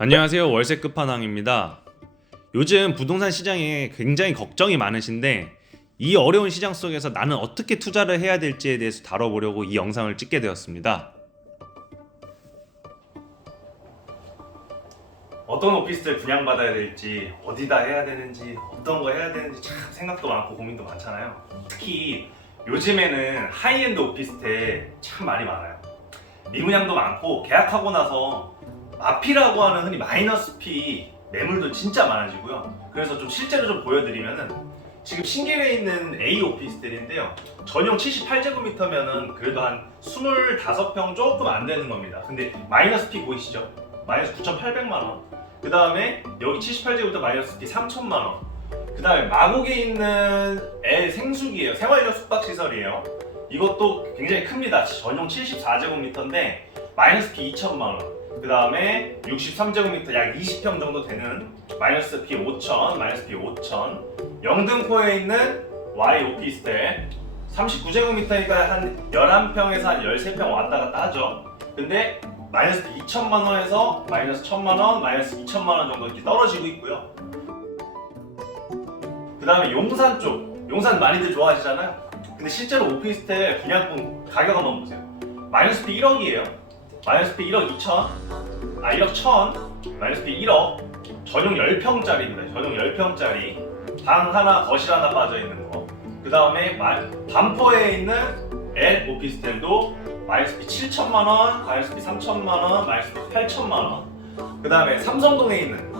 안녕하세요. 월세 끝판왕입니다. 요즘 부동산 시장에 굉장히 걱정이 많으신데 이 어려운 시장 속에서 나는 어떻게 투자를 해야 될지에 대해서 다뤄보려고 이 영상을 찍게 되었습니다. 어떤 오피스텔 분양받아야 될지, 어디다 해야 되는지, 어떤 거 해야 되는지 참 생각도 많고 고민도 많잖아요. 특히 요즘에는 하이엔드 오피스텔 참 말이 많아요. 미분양도 많고 계약하고 나서 마피라고 하는 흔히 마이너스 피 매물도 진짜 많아지고요. 그래서 좀 실제로 좀 보여드리면은 지금 신길에 있는 A 오피스텔인데요. 전용 78제곱미터면은 그래도 한 25평 조금 안 되는 겁니다. 근데 마이너스 피 보이시죠? 마이너스 9,800만 원. 그 다음에 여기 78제곱미터 마이너스 피 3,000만 원. 그 다음에 마곡에 있는 L 생숙이에요. 생활용 숙박시설이에요. 이것도 굉장히 큽니다. 전용 74제곱미터인데 마이너스 피 2천만 원. 그 다음에 63제곱미터 약 20평 정도 되는 마이너스 피 5천, 마이너스 피 5천. 영등포에 있는 Y 오피스텔 39제곱미터니까 한 11평에서 한 13평 왔다 갔다 하죠. 근데 마이너스 피 2천만 원에서 마이너스 1천만 원, 마이너스 2천만 원 정도 이렇게 떨어지고 있고요. 그 다음에 용산 쪽, 용산 많이들 좋아하시잖아요. 근데 실제로 오피스텔 분양분 가격 한번 보세요. 마이너스 피 1억이에요. 마이너스 피 1억 2천, 1억 1천, 마이너스 피 1억. 전용 10평짜리입니다. 전용 10평짜리. 방 하나, 거실 하나 빠져있는 거. 그 다음에 반포에 있는 L 오피스텔도 마이너스 피 7천만 원, 마이너스 피 3천만 원, 마이너스 피 8천만 원. 그 다음에 삼성동에 있는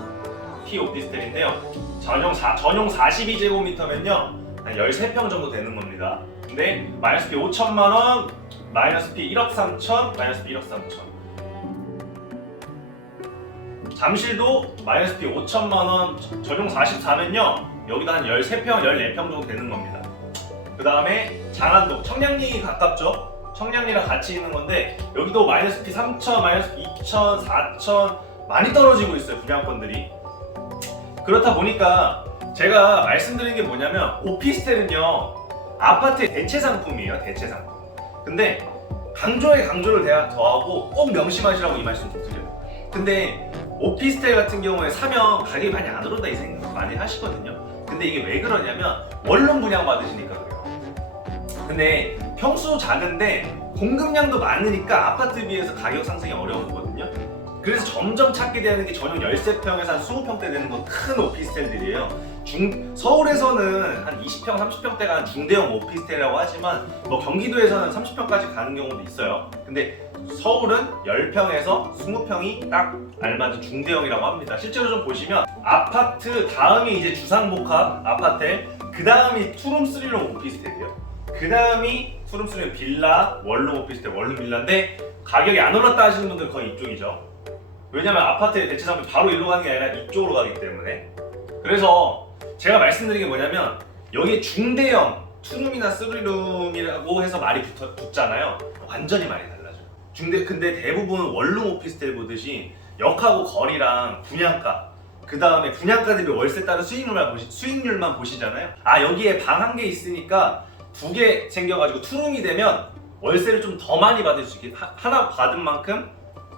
T 오피스텔인데요. 전용 42제곱미터면요 한 13평 정도 되는 겁니다. 근데 마이너스 피 5천만 원, 마이너스 피 1억 3천, 마이너스 피 1억 3천. 잠실도 마이너스 피 5천만 원, 전용 44면요 여기도 한 13평, 14평 정도 되는 겁니다. 그 다음에 장안동, 청량리 가깝죠? 청량리랑 같이 있는 건데 여기도 마이너스 피 3천, 마이너스 피 2천, 4천 많이 떨어지고 있어요, 분양권들이. 그렇다 보니까 제가 말씀드린 게 뭐냐면 오피스텔은요 아파트의 대체 상품이에요, 대체 상품. 근데 강조에 강조를 더하고 꼭 명심하시라고 이 말씀 좀 드려요. 근데 오피스텔 같은 경우에 사면 가격이 많이 안 오른다 이 생각 많이 하시거든요. 근데 이게 왜 그러냐면 원룸 분양 받으시니까 그래요. 근데 평수 작은데 공급량도 많으니까 아파트 비해서 가격 상승이 어려운 거거든요. 그래서 점점 찾게 되는 게 전용 13평에서 한 20평대 되는 건 큰 오피스텔들이에요. 서울에서는 한 20평, 30평대가 한 중대형 오피스텔이라고 하지만 뭐 경기도에서는 30평까지 가는 경우도 있어요. 근데 서울은 10평에서 20평이 딱 알맞은 중대형이라고 합니다. 실제로 좀 보시면 아파트 다음이 이제 주상복합 아파트, 그 다음이 투룸 3룸 오피스텔이에요. 그 다음이 투룸 3룸 빌라, 원룸 오피스텔, 원룸 빌라인데 가격이 안 올랐다 하시는 분들은 거의 이쪽이죠. 왜냐면 아파트의 대체 상품이 바로 일로 가는 게 아니라 이쪽으로 가기 때문에. 그래서 제가 말씀드린 게 뭐냐면 여기 중대형 투룸이나 쓰리룸이라고 해서 말이 붙잖아요. 완전히 많이 달라져요. 근데 대부분 원룸 오피스텔 보듯이 역하고 거리랑 분양가, 그 다음에 분양가 대비 월세 따른 수익률만 보시잖아요. 여기에 방 한 개 있으니까 2개 생겨가지고 투룸이 되면 월세를 좀 더 많이 받을 수 있겠지, 하나 받은 만큼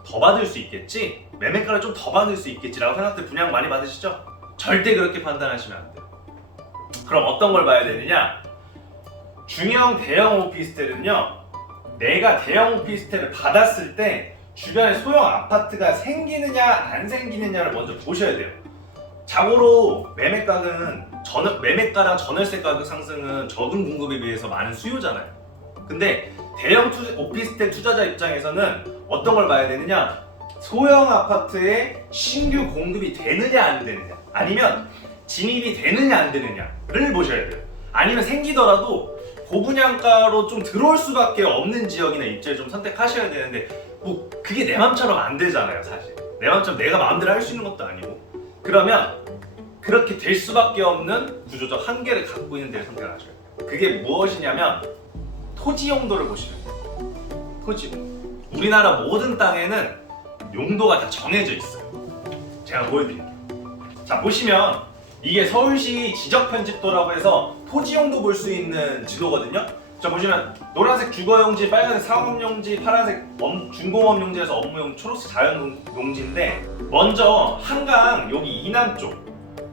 더 받을 수 있겠지, 매매가를 좀 더 받을 수 있겠지라고 생각할 때 분양 많이 받으시죠? 절대 그렇게 판단하시면 안 돼요. 그럼 어떤 걸 봐야 되느냐? 중형 대형 오피스텔은요, 내가 대형 오피스텔을 받았을 때 주변에 소형 아파트가 생기느냐 안 생기느냐를 먼저 보셔야 돼요. 자고로 매매가랑 전월세 가격 상승은 적은 공급에 비해서 많은 수요잖아요. 근데 대형 오피스텔 투자자 입장에서는 어떤 걸 봐야 되느냐? 소형 아파트에 신규 공급이 되느냐 안 되느냐, 아니면 진입이 되느냐 안 되느냐를 보셔야 돼요. 아니면 생기더라도 고분양가로 좀 들어올 수밖에 없는 지역이나 입지를 좀 선택하셔야 되는데 뭐 그게 내 맘처럼 안 되잖아요, 사실. 내 맘처럼 내가 마음대로 할 수 있는 것도 아니고. 그러면 그렇게 될 수밖에 없는 구조적 한계를 갖고 있는 데를 선택하셔야 돼요. 그게 무엇이냐면 토지 용도를 보시면 돼요. 토지 용도. 우리나라 모든 땅에는 용도가 다 정해져 있어요. 제가 보여드릴게요. 자, 보시면 이게 서울시 지적편집도라고 해서 토지 용도 볼 수 있는 지도거든요. 자 보시면 노란색 주거용지, 빨간색 상업용지, 파란색 준공업용지에서 업무용, 초록색 자연용지인데 먼저 한강 여기 이남 쪽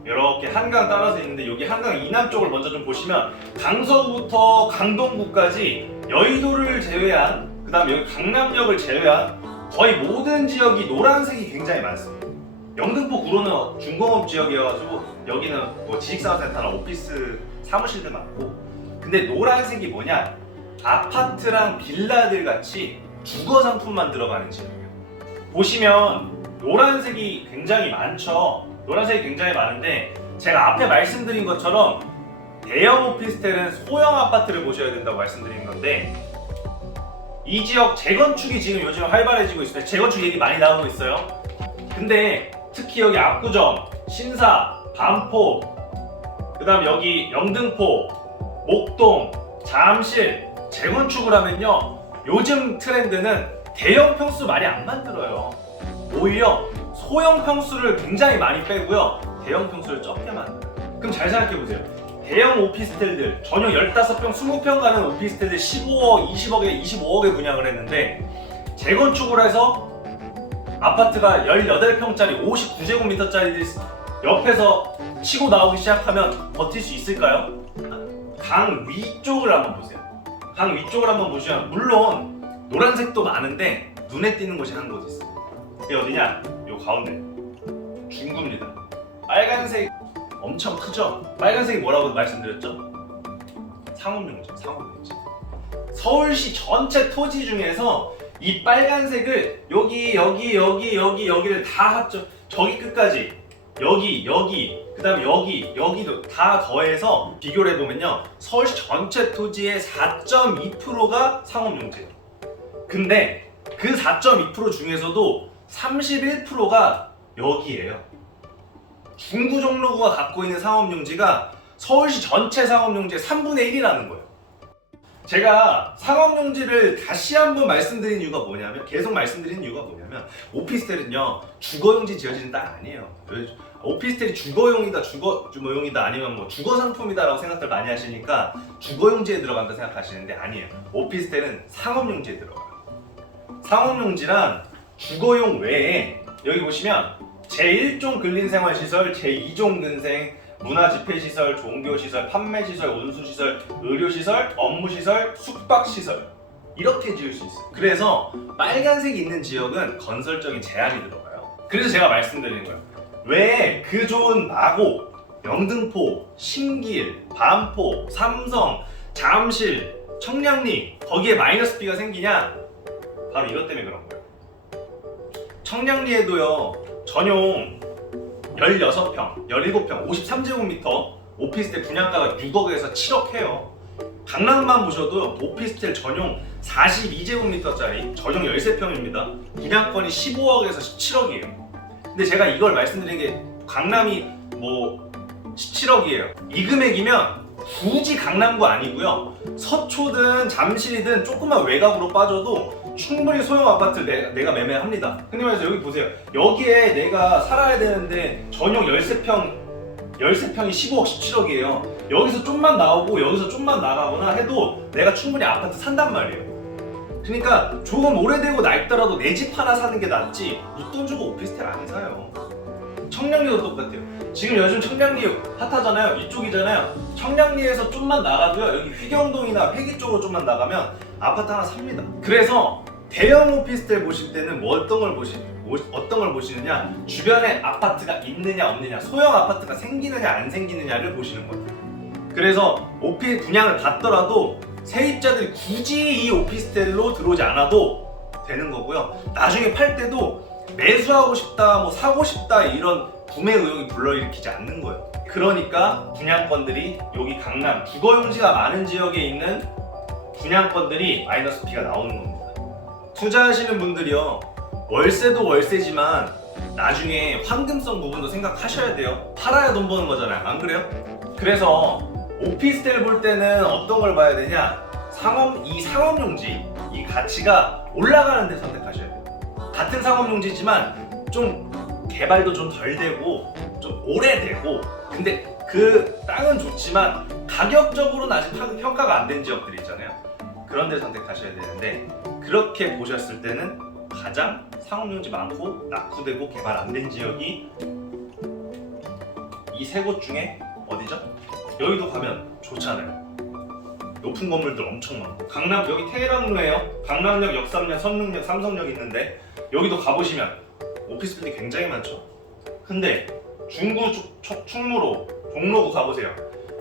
이렇게 한강 따라서 있는데 여기 한강 이남 쪽을 먼저 좀 보시면 강서구부터 강동구까지 여의도를 제외한 그 다음에 여기 강남역을 제외한 거의 모든 지역이 노란색이 굉장히 많습니다. 영등포 구로는 준공업 지역이어가지고 여기는 뭐 지식산업센터나 오피스 사무실들 많고 근데 노란색이 뭐냐? 아파트랑 빌라들 같이 주거 상품만 들어가는 지역이에요. 보시면 노란색이 굉장히 많죠. 노란색이 굉장히 많은데 제가 앞에 말씀드린 것처럼 대형 오피스텔은 소형 아파트를 보셔야 된다고 말씀드린 건데 이 지역 재건축이 지금 요즘 활발해지고 있어요. 재건축 얘기 많이 나오고 있어요. 근데 특히 여기 압구정, 신사, 반포, 그 다음 여기 영등포, 목동, 잠실 재건축을 하면요 요즘 트렌드는 대형 평수 많이 안 만들어요. 오히려 소형 평수를 굉장히 많이 빼고요 대형 평수를 적게 만들어요. 그럼 잘 생각해보세요. 대형 오피스텔들 전용 15평, 20평 가는 오피스텔들 15억, 20억에 25억에 분양을 했는데 재건축을 해서 아파트가 18평짜리 59제곱미터짜리 옆에서 치고 나오기 시작하면 버틸 수 있을까요? 강 위쪽을 한번 보세요. 강 위쪽을 한번 보시면 물론 노란색도 많은데 눈에 띄는 곳이 한 곳 있어요. 이게 어디냐? 요 가운데 중구입니다. 빨간색 엄청 크죠? 빨간색이 뭐라고 말씀드렸죠? 상업용지, 상업용지. 서울시 전체 토지 중에서 이 빨간색을 여기를 다 합쳐 저기 끝까지 여기 그 다음에 여기도 다 더해서 비교를 해보면요 서울시 전체 토지의 4.2%가 상업용지예요. 근데 그 4.2% 중에서도 31%가 여기예요. 중구 종로구가 갖고 있는 상업용지가 서울시 전체 상업용지의 3분의 1이라는 거예요. 제가 상업용지를 다시 한번 말씀드린 이유가 뭐냐면 계속 말씀드리는 이유가 뭐냐면 오피스텔은요 주거용지 지어지는 땅 아니에요. 오피스텔이 주거용이다 주거용이다 아니면 뭐 주거상품이다 라고 생각들 많이 하시니까 주거용지에 들어간다 생각하시는데 아니에요. 오피스텔은 상업용지에 들어가요. 상업용지란 주거용 외에 여기 보시면 제1종 근린생활시설, 제2종 근생, 문화집회시설, 종교시설, 판매시설, 운수시설, 의료시설, 업무시설, 숙박시설 이렇게 지을 수 있어요. 그래서 빨간색이 있는 지역은 건설적인 제한이 들어가요. 그래서 제가 말씀드리는 거예요. 왜 그 좋은 마곡, 영등포, 신길, 반포, 삼성, 잠실, 청량리 거기에 마이너스 B가 생기냐? 바로 이것 때문에 그런 거예요. 청량리에도요 전용 16평, 17평, 53제곱미터 오피스텔 분양가가 6억에서 7억 해요. 강남만 보셔도 오피스텔 전용 42제곱미터짜리 전용 13평입니다. 분양권이 15억에서 17억이에요. 근데 제가 이걸 말씀드린 게 강남이 뭐 17억이에요. 이 금액이면 굳이 강남구 아니고요. 서초든 잠실이든 조금만 외곽으로 빠져도 충분히 소형 아파트 내가 매매합니다. 근데 말해서 여기 보세요. 여기에 내가 살아야 되는데 전용 13평이 15억, 17억이에요. 여기서 좀만 나오고 여기서 좀만 나가거나 해도 내가 충분히 아파트 산단 말이에요. 그러니까 조금 오래되고 낡더라도 내 집 하나 사는 게 낫지 웃돈 주고 오피스텔 안 사요. 청량리도 똑같아요. 지금 요즘 청량리 핫하잖아요. 이쪽이잖아요. 청량리에서 좀만 나가도요. 여기 휘경동이나 회기 쪽으로 좀만 나가면 아파트 하나 삽니다. 그래서 대형 오피스텔 보실 때는 어떤 걸 보시느냐? 주변에 아파트가 있느냐 없느냐, 소형 아파트가 생기느냐 안 생기느냐를 보시는 거예요. 그래서 분양을 받더라도 세입자들이 굳이 이 오피스텔로 들어오지 않아도 되는 거고요. 나중에 팔 때도 매수하고 싶다, 뭐 사고 싶다 이런 구매 의욕이 불러일으키지 않는 거예요. 그러니까 분양권들이 여기 강남 주거용지가 많은 지역에 있는 분양권들이 마이너스 B가 나오는 겁니다. 투자하시는 분들이요 월세도 월세지만 나중에 황금성 부분도 생각하셔야 돼요. 팔아야 돈 버는 거잖아요. 안 그래요? 그래서 오피스텔 볼 때는 어떤 걸 봐야 되냐? 이 상업용지 이 가치가 올라가는 데 선택하셔야 돼요. 같은 상업용지지만 좀 개발도 좀 덜 되고 좀 오래되고 근데 그 땅은 좋지만 가격적으로는 아직 평가가 안 된 지역들이 있잖아요. 그런 데 선택하셔야 되는데, 그렇게 보셨을 때는 가장 상업용지 많고 낙후되고 개발 안 된 지역이 이 세 곳 중에 어디죠? 여의도 가면 좋잖아요. 높은 건물들 엄청 많고, 강남 여기 테헤란로예요. 강남역, 역삼역, 성능역, 삼성역 있는데 여기도 가보시면 오피스 빌딩 굉장히 많죠. 근데 중구, 충무로, 종로구 가보세요.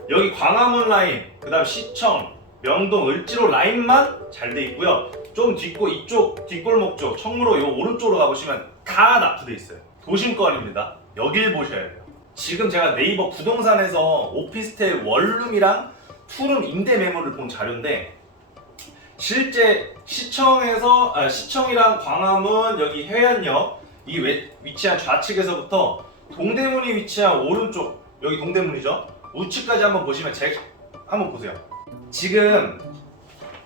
여기 광화문 라인, 그 다음 시청, 명동, 을지로 라인만 잘 돼 있고요. 좀 뒷고 이쪽 뒷골목 쪽 청무로 요 오른쪽으로 가보시면 다 낙후돼 있어요. 도심권입니다. 여길 보셔야 돼요. 지금 제가 네이버 부동산에서 오피스텔 원룸이랑 투룸 임대 매물을 본 자료인데, 실제 시청이랑 광화문, 여기 해안역 이 위치한 좌측에서부터 동대문이 위치한 오른쪽, 여기 동대문이죠. 우측까지 한번 보시면 한번 보세요. 지금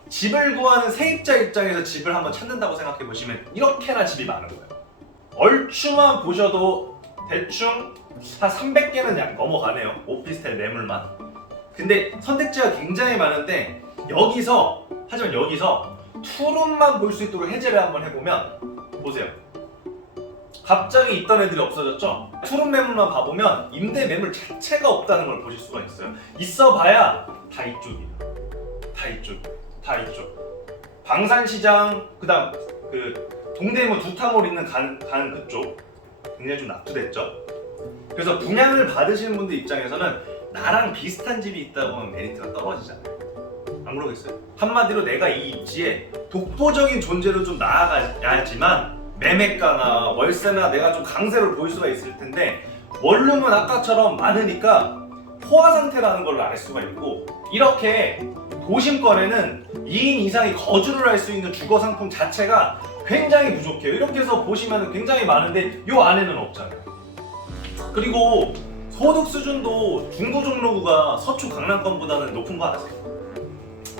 집을 구하는 세입자 입장에서 집을 한번 찾는다고 생각해 보시면 이렇게나 집이 많은 거예요. 얼추만 보셔도 대충 한 300개는 넘어가네요. 오피스텔 매물만. 근데 선택지가 굉장히 많은데, 하지만 여기서 투룸만 볼 수 있도록 해제를 한번 해보면 보세요. 갑자기 있던 애들이 없어졌죠? 투룸 매물만 봐보면 임대 매물 자체가 없다는 걸 보실 수가 있어요. 있어봐야 다 이쪽이에요. 다 이쪽. 방산시장, 그다음 그 동대문 두타몰 있는 가는 그쪽 굉장히 좀 낙후됐죠. 그래서 분양을 받으시는 분들 입장에서는 나랑 비슷한 집이 있다 보면 메리트가 떨어지잖아요. 안 그러겠어요? 한마디로 내가 이 입지에 독보적인 존재로 좀 나아가야지만 매매가나 월세나 내가 좀 강세를 보일 수가 있을 텐데, 원룸은 아까처럼 많으니까 포화 상태라는 걸 알 수가 있고, 이렇게 도심권에는 2인 이상이 거주를 할 수 있는 주거 상품 자체가 굉장히 부족해요. 이렇게 해서 보시면 굉장히 많은데 요 안에는 없잖아요. 그리고 소득 수준도 중구 종로구가 서초 강남권보다는 높은 거 아세요?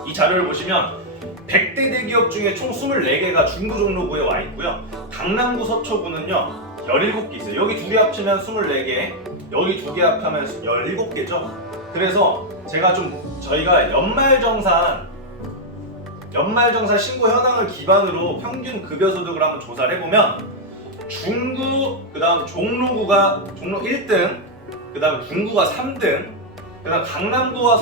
이 자료를 보시면 100대 대기업 중에 총 24개가 중구 종로구에 와 있고요. 강남구 서초구는요 17개 있어요. 여기 두 개 합치면 24개, 여기 두 개 합하면 17개죠. 그래서 제가 저희가 연말정산 신고 현황을 기반으로 평균 급여 소득을 한번 조사를 해보면, 중구, 그 다음 종로 1등, 그 다음 중구가 3등, 그 다음 강남구와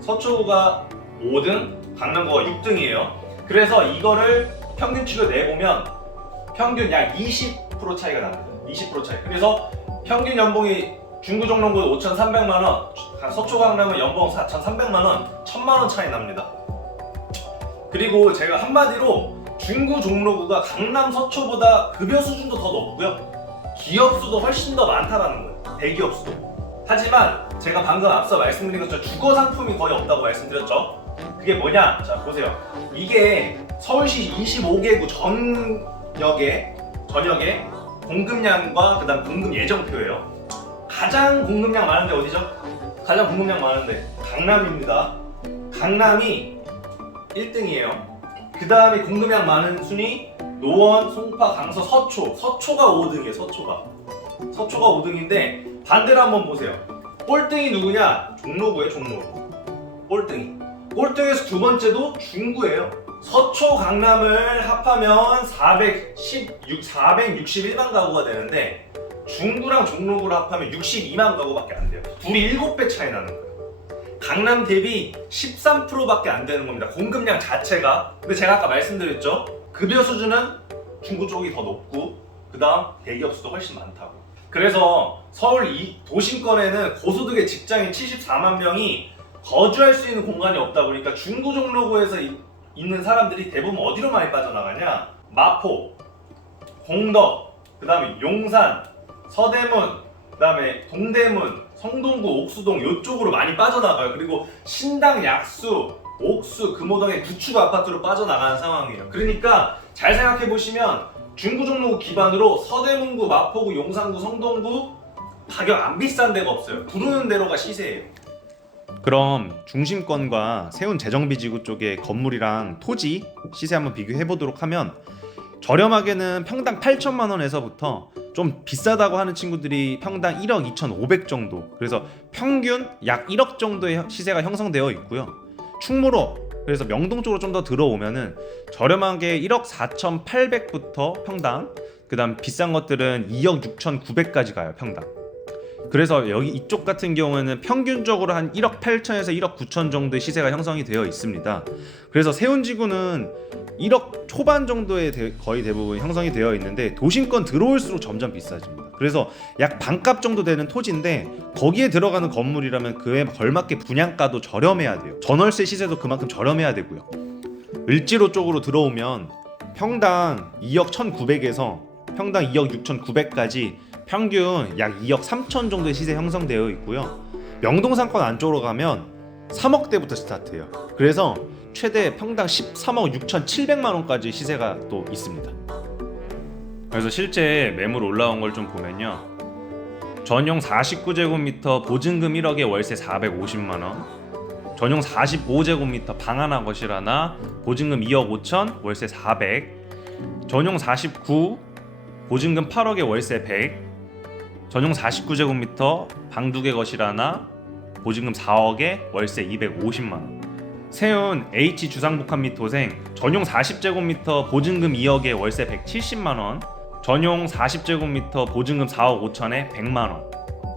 서초구가 5등, 강남구가 6등이에요. 그래서 이거를 평균치로 내보면 평균 약 20% 차이가 납니다. 20% 차이. 그래서 평균 연봉이 중구 종로구 5,300만원, 서초 강남은 연봉 4,300만원, 1,000만원 차이 납니다. 그리고 제가 한마디로 중구 종로구가 강남 서초보다 급여 수준도 더 높고요. 기업 수도 훨씬 더 많다라는 거예요. 대기업 수도. 하지만 제가 방금 앞서 말씀드린 것처럼 주거 상품이 거의 없다고 말씀드렸죠. 그게 뭐냐? 자, 보세요. 이게 서울시 25개구 전역의 공급량과 그다음 공급 예정표예요. 가장 공급량 많은 데 어디죠? 가장 공급량 많은 데 강남입니다. 강남이 1등이에요. 그 다음에 공급량 많은 순위 노원, 송파, 강서, 서초가 5등이에요. 서초가 5등인데 반대로 한번 보세요. 꼴등이 누구냐? 종로구예요. 종로구. 꼴등에서 두 번째도 중구예요. 서초, 강남을 합하면 461만 가구가 되는데, 중구랑 종로구를 합하면 62만 가구밖에 안 돼요. 둘이 7배 차이 나는 거예요. 강남 대비 13%밖에 안 되는 겁니다. 공급량 자체가. 근데 제가 아까 말씀드렸죠. 급여 수준은 중구 쪽이 더 높고 그 다음 대기업 수도 훨씬 많다고. 그래서 서울 이 도심권에는 고소득의 직장인 74만 명이 거주할 수 있는 공간이 없다 보니까 중구 종로구에서 있는 사람들이 대부분 어디로 많이 빠져나가냐? 마포, 공덕, 그 다음에 용산, 서대문, 그 다음에 동대문, 성동구, 옥수동 이쪽으로 많이 빠져나가요. 그리고 신당, 약수, 옥수, 금호동의 구축 아파트로 빠져나가는 상황이에요. 그러니까 잘 생각해 보시면 중구 종로구 기반으로 서대문구, 마포구, 용산구, 성동구 가격 안 비싼 데가 없어요. 부르는 대로가 시세예요. 그럼 중심권과 세운 재정비지구 쪽의 건물이랑 토지 시세 한번 비교해 보도록 하면, 저렴하게는 평당 8천만 원에서부터 좀 비싸다고 하는 친구들이 평당 1억 2,500 정도, 그래서 평균 약 1억 정도의 시세가 형성되어 있고요. 충무로 그래서 명동 쪽으로 좀 더 들어오면은 저렴하게 1억 4,800부터 평당, 그 다음 비싼 것들은 2억 6,900까지 가요 평당. 그래서 여기 이쪽 같은 경우에는 평균적으로 한 1억 8천에서 1억 9천 정도의 시세가 형성이 되어 있습니다. 그래서 세운지구는 1억 초반 정도에 거의 대부분 형성이 되어 있는데 도심권 들어올수록 점점 비싸집니다. 그래서 약 반값 정도 되는 토지인데 거기에 들어가는 건물이라면 그에 걸맞게 분양가도 저렴해야 돼요. 전월세 시세도 그만큼 저렴해야 되고요. 을지로 쪽으로 들어오면 평당 2억 1,900에서 평당 2억 6,900까지 평균 약 2억 3천 정도의 시세 형성되어 있고요. 명동 상권 안쪽으로 가면 3억대부터 스타트해요. 그래서 최대 평당 13억 6,700만 원까지 시세가 또 있습니다. 그래서 실제 매물 올라온 걸 좀 보면요. 전용 49제곱미터 보증금 1억에 월세 450만 원, 전용 45제곱미터 방 하나 거실 하나 보증금 2억 5천 월세 400, 전용 49 보증금 8억에 월세 100, 전용 49제곱미터 방 2개 거실 하나 보증금 4억에 월세 250만 원. 세운 H 주상복합 및 도생 전용 40제곱미터 보증금 2억에 월세 170만 원, 전용 40제곱미터 보증금 4억 5천에 100만 원,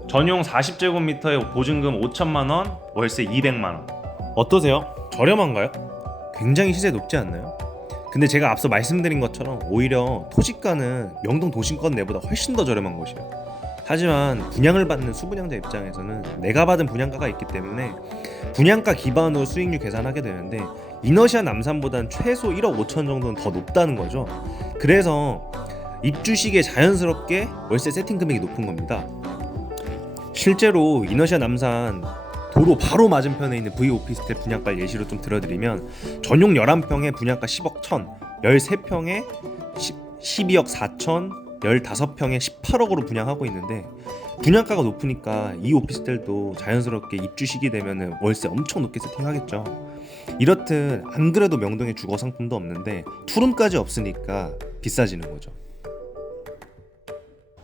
전용 40제곱미터에 보증금 5천만 원, 월세 200만 원. 어떠세요? 저렴한가요? 굉장히 시세 높지 않나요? 근데 제가 앞서 말씀드린 것처럼 오히려 토지가는 명동 도심권 내보다 훨씬 더 저렴한 곳이에요. 하지만 분양을 받는 수분양자 입장에서는 내가 받은 분양가가 있기 때문에 분양가 기반으로 수익률 계산하게 되는데 이너시아 남산보단 최소 1억 5천 정도는 더 높다는 거죠. 그래서 입주 시기에 자연스럽게 월세 세팅 금액이 높은 겁니다. 실제로 이너시아 남산 도로 바로 맞은편에 있는 V 오피스텔 분양가 예시로 좀 들어드리면 전용 11평에 분양가 10억 1천, 13평에 12억 4천, 15평에 18억으로 분양하고 있는데 분양가가 높으니까 이 오피스텔도 자연스럽게 입주 시기 되면 월세 엄청 높게 세팅하겠죠. 이렇듯 안 그래도 명동에 주거 상품도 없는데 투룸까지 없으니까 비싸지는 거죠.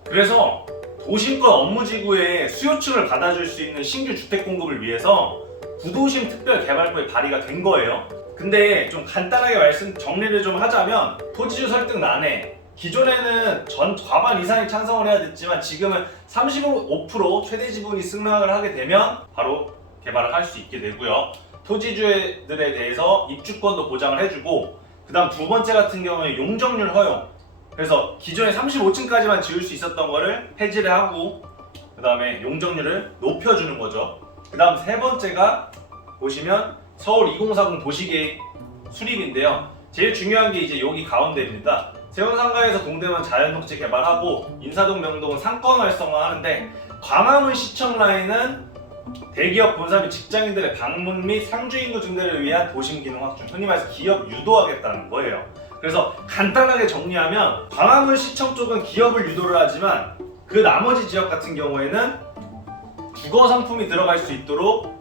그래서 도심권 업무지구의 수요층을 받아줄 수 있는 신규 주택 공급을 위해서 구도심 특별개발구에 발의가 된 거예요. 근데 좀 간단하게 정리를 좀 하자면 토지주 설득 난해, 기존에는 전 과반 이상이 찬성을 해야 됐지만 지금은 35% 최대 지분이 승낙을 하게 되면 바로 개발을 할 수 있게 되고요. 토지주들에 대해서 입주권도 보장을 해주고, 그 다음 두 번째 같은 경우에 용적률 허용. 그래서 기존에 35층까지만 지을 수 있었던 거를 해지를 하고 그 다음에 용적률을 높여주는 거죠. 그 다음 세 번째가 보시면 서울 2040 도시계획 수립인데요. 제일 중요한 게 이제 여기 가운데입니다. 세운상가에서 동대문 자연녹지 개발하고 인사동 명동은 상권 활성화 하는데 광화문 시청 라인은 대기업 본사 및 직장인들의 방문 및 상주 인구 증대를 위한 도심 기능 확충, 흔히 말해서 기업 유도하겠다는 거예요. 그래서 간단하게 정리하면 광화문 시청 쪽은 기업을 유도를 하지만 그 나머지 지역 같은 경우에는 주거 상품이 들어갈 수 있도록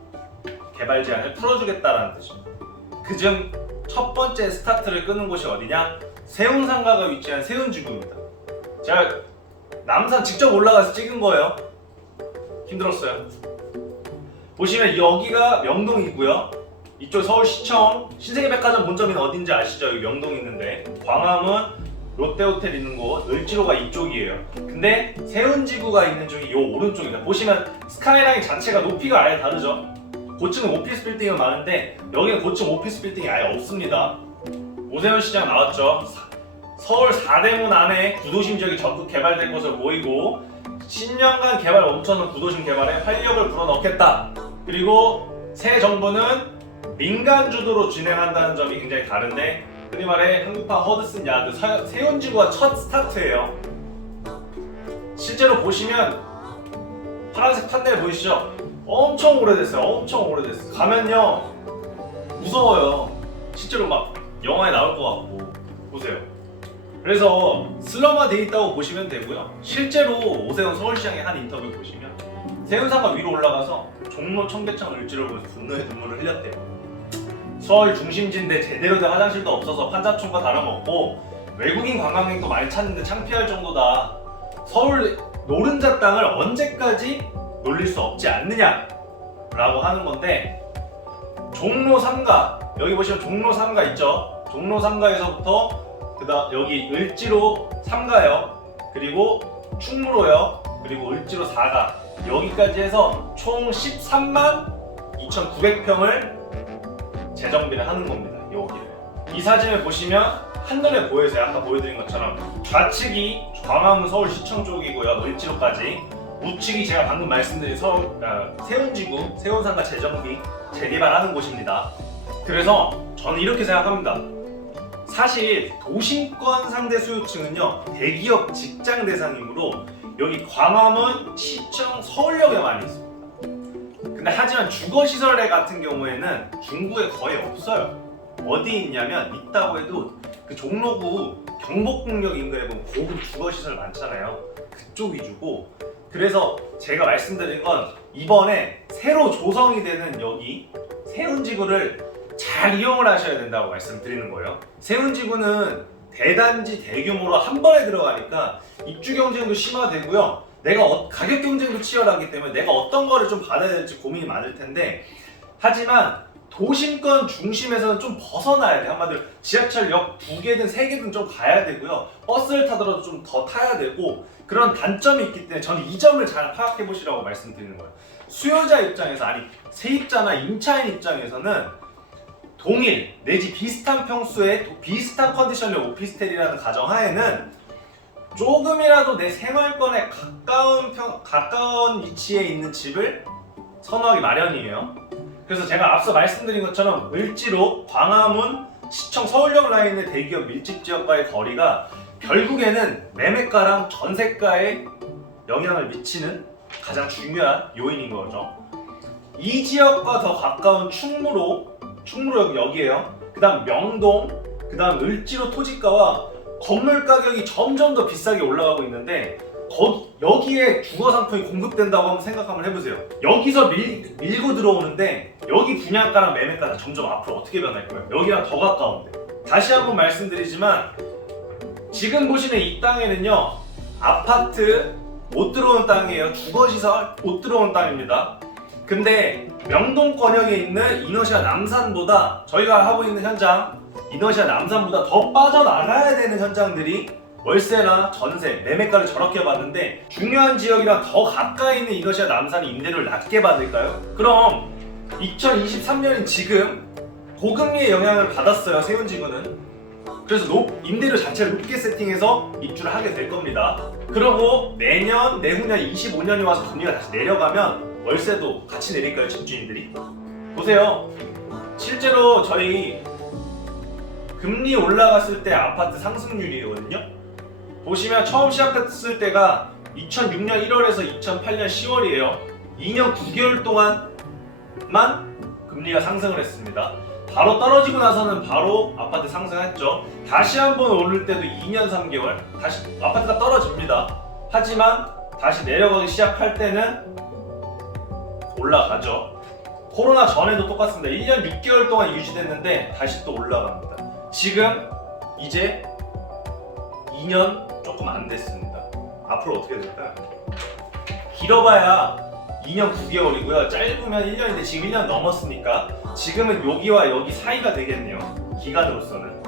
개발 제한을 풀어주겠다라는 뜻입니다. 그중 첫 번째 스타트를 끄는 곳이 어디냐? 세운상가가 위치한 세운지구입니다. 제가 남산 직접 올라가서 찍은 거예요. 힘들었어요. 보시면 여기가 명동이고요. 이쪽 서울시청 신세계백화점 본점이 어딘지 아시죠? 여기 명동 있는데 광화문 롯데호텔 있는 곳 을지로가 이쪽이에요. 근데 세운지구가 있는 쪽이 이 오른쪽입니다. 보시면 스카이라인 자체가 높이가 아예 다르죠. 고층 오피스 빌딩은 많은데 여기는 고층 오피스 빌딩이 아예 없습니다. 오세훈 시장 나왔죠. 서울 4대문 안에 구도심 지역이 적극 개발될 것으로 보이고 10년간 개발 멈춰놓은 구도심 개발에 활력을 불어넣겠다. 그리고 새 정부는 민간 주도로 진행한다는 점이 굉장히 다른데 흔히 말해 한국판 허드슨 야드 세운지구가 첫 스타트예요. 실제로 보시면 파란색 판넬 보이시죠? 엄청 오래됐어요. 엄청 오래됐어요. 가면요 무서워요. 실제로 막 영화에 나올 것 같고. 보세요. 그래서 슬럼화 돼 있다고 보시면 되고요. 실제로 오세훈 서울시장의 한 인터뷰 보시면 세운상가 위로 올라가서 종로 청계천 을지로를 보면서 분노의 눈물을 흘렸대요. 서울 중심지인데 제대로 된 화장실도 없어서 판자촌과 다름없고 외국인 관광객도 많이 찾는데 창피할 정도다. 서울 노른자 땅을 언제까지 놀릴 수 없지 않느냐 라고 하는 건데 종로 3가 여기 보시면 종로 3가 있죠. 종로 3가에서부터 그다음 여기 을지로 3가요. 그리고 충무로요. 그리고 을지로 4가 여기까지 해서 총 13만 2,900평을 재정비를 하는 겁니다. 여기를. 이 사진을 보시면 한눈에 보여서요. 아까 보여드린 것처럼 좌측이 광화문 서울시청 쪽이고요. 을지로까지. 우측이 제가 방금 말씀드린 세운지구, 세운상가 재정비, 재개발하는 곳입니다. 그래서 저는 이렇게 생각합니다. 사실 도심권 상대 수요층은요 대기업 직장 대상이므로 여기 광화문, 시청, 서울역에 많이 있습니다. 근데 하지만 주거시설에 같은 경우에는 중구에 거의 없어요. 어디 있냐면 있다고 해도 그 종로구 경복궁역 인근에 보면 고급 주거시설 많잖아요. 그쪽 위주고 그래서 제가 말씀드린 건 이번에 새로 조성이 되는 여기 세운지구를 잘 이용을 하셔야 된다고 말씀드리는 거예요. 세운지구는 대단지 대규모로 한 번에 들어가니까 입주 경쟁도 심화되고요. 내가 가격 경쟁도 치열하기 때문에 내가 어떤 거를 좀 받아야 될지 고민이 많을 텐데 하지만 도심권 중심에서는 좀 벗어나야 돼. 한마디로 지하철역 2개든 3개든 좀 가야 되고요. 버스를 타더라도 좀 더 타야 되고 그런 단점이 있기 때문에 저는 이 점을 잘 파악해 보시라고 말씀드리는 거예요. 수요자 입장에서 아니 세입자나 임차인 입장에서는 동일 내지 비슷한 평수의 비슷한 컨디션의 오피스텔이라는 가정하에는 조금이라도 내 생활권에 가까운 위치에 있는 집을 선호하기 마련이에요. 그래서 제가 앞서 말씀드린 것처럼 을지로, 광화문, 시청, 서울역 라인의 대기업 밀집 지역과의 거리가 결국에는 매매가랑 전세가에 영향을 미치는 가장 중요한 요인인 거죠. 이 지역과 더 가까운 충무로 여기에요. 그 다음 명동, 그 다음 을지로 토지가와 건물 가격이 점점 더 비싸게 올라가고 있는데 여기에 주거 상품이 공급된다고 한번 생각 한번 해보세요. 여기서 밀고 들어오는데 여기 분양가랑 매매가는 점점 앞으로 어떻게 변할 거예요? 여기랑 더 가까운데. 다시 한번 말씀드리지만 지금 보시는 이 땅에는요 아파트 못 들어오는 땅이에요. 주거시설 못 들어오는 땅입니다. 근데 명동권역에 있는 이너시아 남산보다 저희가 하고 있는 현장 이너시아 남산보다 더 빠져나가야 되는 현장들이 월세나 전세, 매매가를 저렇게 받는데 중요한 지역이랑 더 가까이 있는 이너시아 남산이 임대료를 낮게 받을까요? 그럼 2023년인 지금 고금리의 영향을 받았어요. 세운지구는. 그래서 임대료 자체를 높게 세팅해서 입주를 하게 될 겁니다. 그리고 내년, 내후년 25년이 와서 금리가 다시 내려가면 월세도 같이 내릴까요? 집주인들이? 보세요. 실제로 저희 금리 올라갔을 때 아파트 상승률이거든요. 보시면 처음 시작했을 때가 2006년 1월에서 2008년 10월이에요. 2년 9개월 동안만 금리가 상승을 했습니다. 바로 떨어지고 나서는 바로 아파트 상승했죠. 다시 한번 오를 때도 2년 3개월 다시 아파트가 떨어집니다. 하지만 다시 내려가기 시작할 때는 올라가죠. 코로나 전에도 똑같습니다. 1년 6개월 동안 유지됐는데 다시 또 올라갑니다. 지금 이제 2년 조금 안 됐습니다. 앞으로 어떻게 될까요? 길어봐야 2년 9개월이고요. 짧으면 1년인데 지금 1년 넘었으니까 지금은 여기와 여기 사이가 되겠네요. 기간으로서는.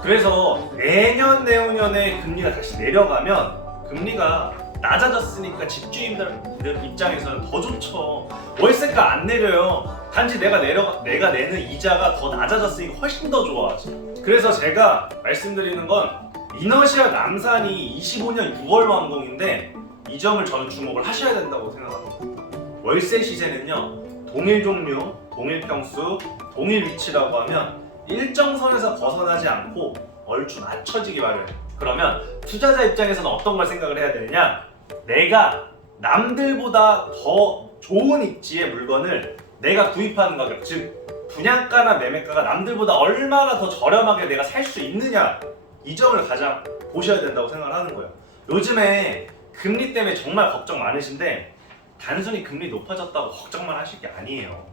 그래서 내년 내후년에 금리가 다시 내려가면 금리가 낮아졌으니까 집주인들 입장에서는 더 좋죠. 월세가 안 내려요. 단지 내가 내는 이자가 더 낮아졌으니까 훨씬 더 좋아하지. 그래서 제가 말씀드리는 건 이너시아 남산이 25년 6월 완공인데 이 점을 저는 주목을 하셔야 된다고 생각합니다. 월세 시세는요 동일 종류, 동일 평수, 동일 위치라고 하면 일정 선에서 벗어나지 않고 얼추 맞춰지기 마련이에요. 그러면 투자자 입장에서는 어떤 걸 생각을 해야 되느냐? 내가 남들보다 더 좋은 입지의 물건을 내가 구입하는 가격, 즉 분양가나 매매가가 남들보다 얼마나 더 저렴하게 내가 살 수 있느냐, 이 점을 가장 보셔야 된다고 생각을 하는 거예요. 요즘에 금리 때문에 정말 걱정 많으신데 단순히 금리 높아졌다고 걱정만 하실 게 아니에요.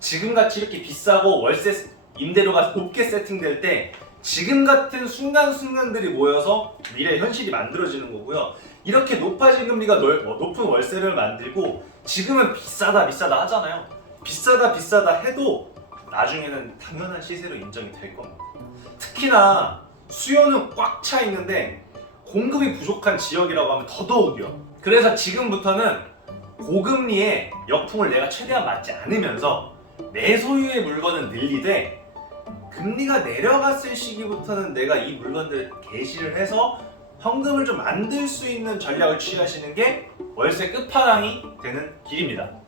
지금같이 이렇게 비싸고 월세 임대료가 높게 세팅될 때 지금 같은 순간순간들이 모여서 미래 현실이 만들어지는 거고요. 이렇게 높아진 금리가 높은 월세를 만들고 지금은 비싸다 하잖아요. 비싸다 해도 나중에는 당연한 시세로 인정이 될 겁니다. 특히나 수요는 꽉 차 있는데 공급이 부족한 지역이라고 하면 더더욱이요. 그래서 지금부터는 고금리에 역풍을 내가 최대한 맞지 않으면서 내 소유의 물건은 늘리되 금리가 내려갔을 시기부터는 내가 이 물건들을 개시를 해서 현금을 좀 만들 수 있는 전략을 취하시는 게 월세 끝판왕이 되는 길입니다.